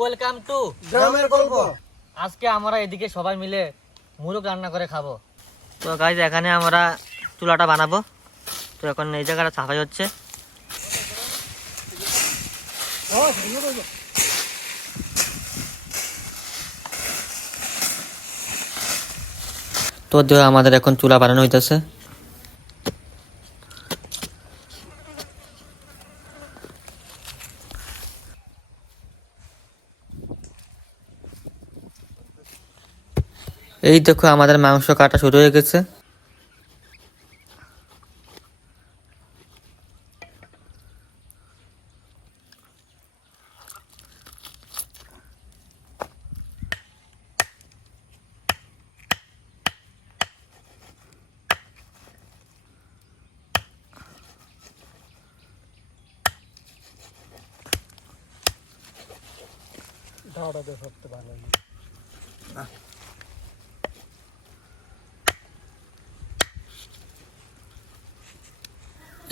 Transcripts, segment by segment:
Welcome to গ্রামের গল্প। আজকে আমরা এদিকে সবাই মিলে মুরগ রান্না করে খাবো। তো গাইজ এখানে আমরা চুলাটা বানাবো। তো এখন এই জায়গাটা সাফাই হচ্ছে। তো আমাদের এখন চুলা বানানো হইতেছে। এই দেখো আমাদের মাংস কাটা শুরু হয়ে গেছে।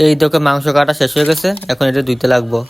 এই দেখো মাংস কাটা শেষ হয়ে গেছে, এখন এটা ধুইতে লাগবো।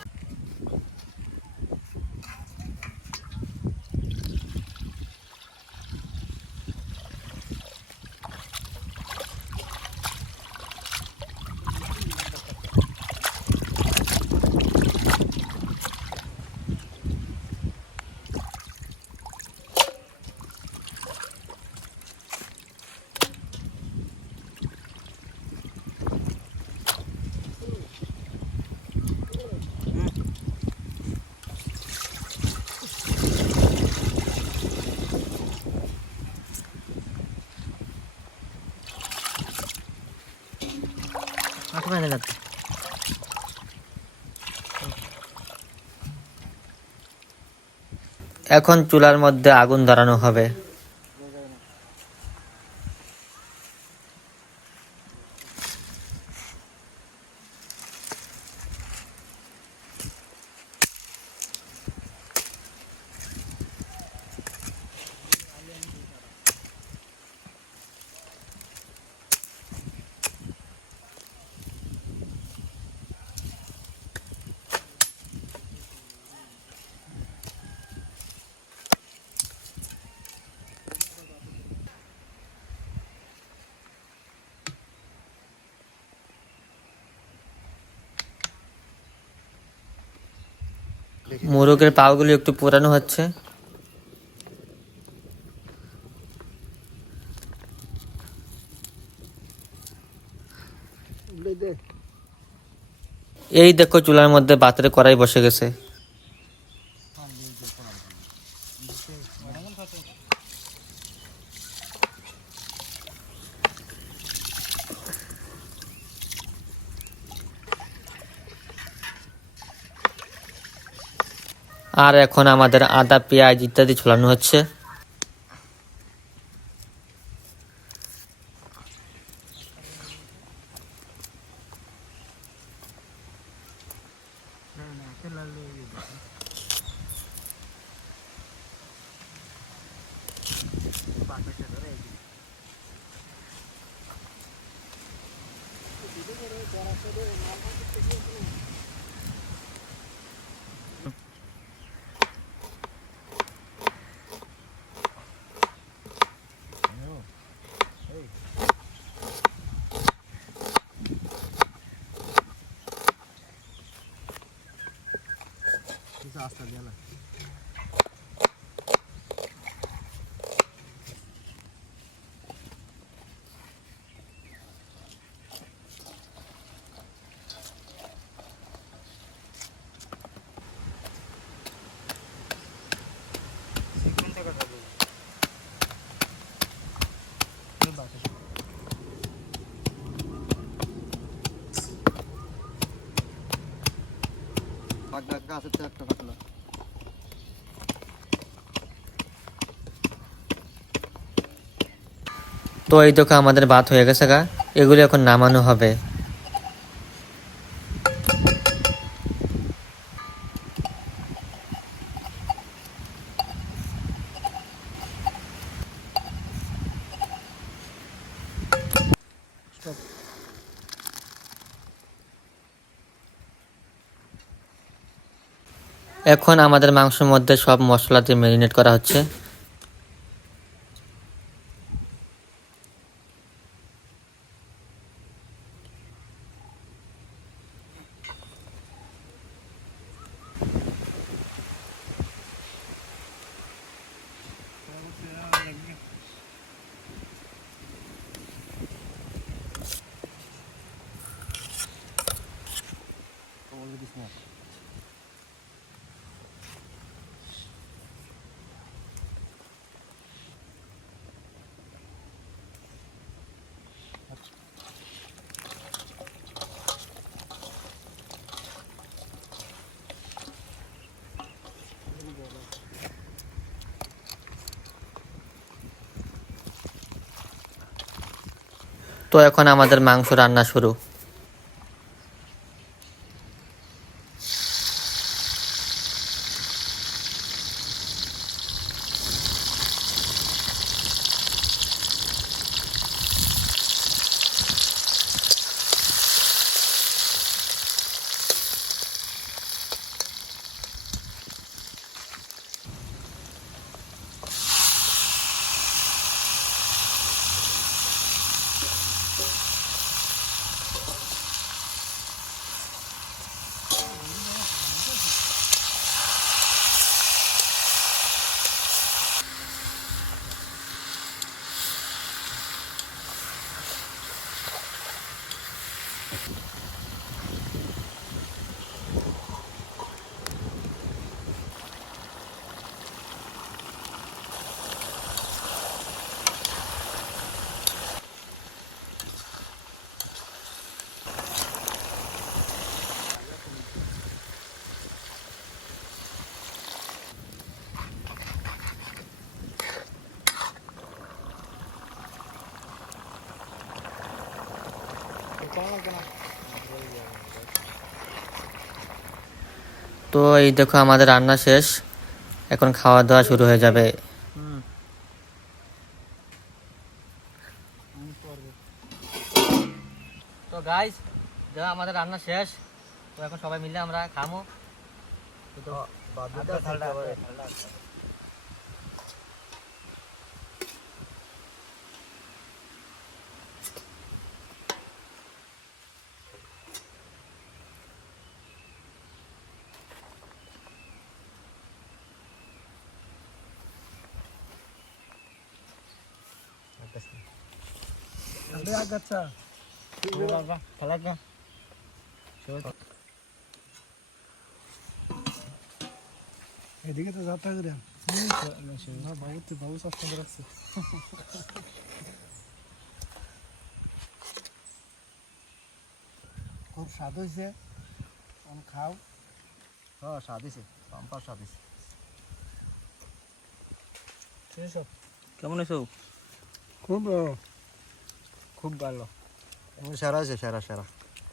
এখন চুলার মধ্যে আগুন ধরানো হবে। মোরগের পাগুলি একটু পোড়ানো হচ্ছে। এই দেখো চুলার মধ্যে ভাতের কড়াই বসে গেছে। আর এখন আমাদের আদা পেঁয়াজ ইত্যাদি ঝোলানো হচ্ছে। তো এই দেখো আমাদের ভাত হয়ে গেছে গা, এগুলি এখন নামানো হবে। এখন আমাদের মাংসের মধ্যে সব মশলা দিয়ে ম্যারিনেট করা হচ্ছে। তো এখন আমাদের মাংস রান্না শুরু। তো এই দেখো আমাদের রান্না শেষ, এখন খাওয়া দাওয়া শুরু হয়ে যাবে। তো গাইস, যা আমাদের রান্না শেষ, তো এখন সবাই মিলে আমরা খামো। এদিকে তো যাত্রা করে না বাবু তুই বাবু সব সুন্দর আছে খুব স্বাদ হয়েছে খাও। হ্যাঁ স্বাদ হয়েছে, পাম্পার স্বাদ হয়েছে। কেমন আছো? খুব খুব ভালো, সেরা আছে, সেরা সেরা,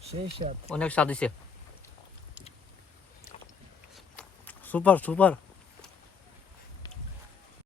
সেই স্বাদ, অনেক স্বাদ হয়েছে। Super super.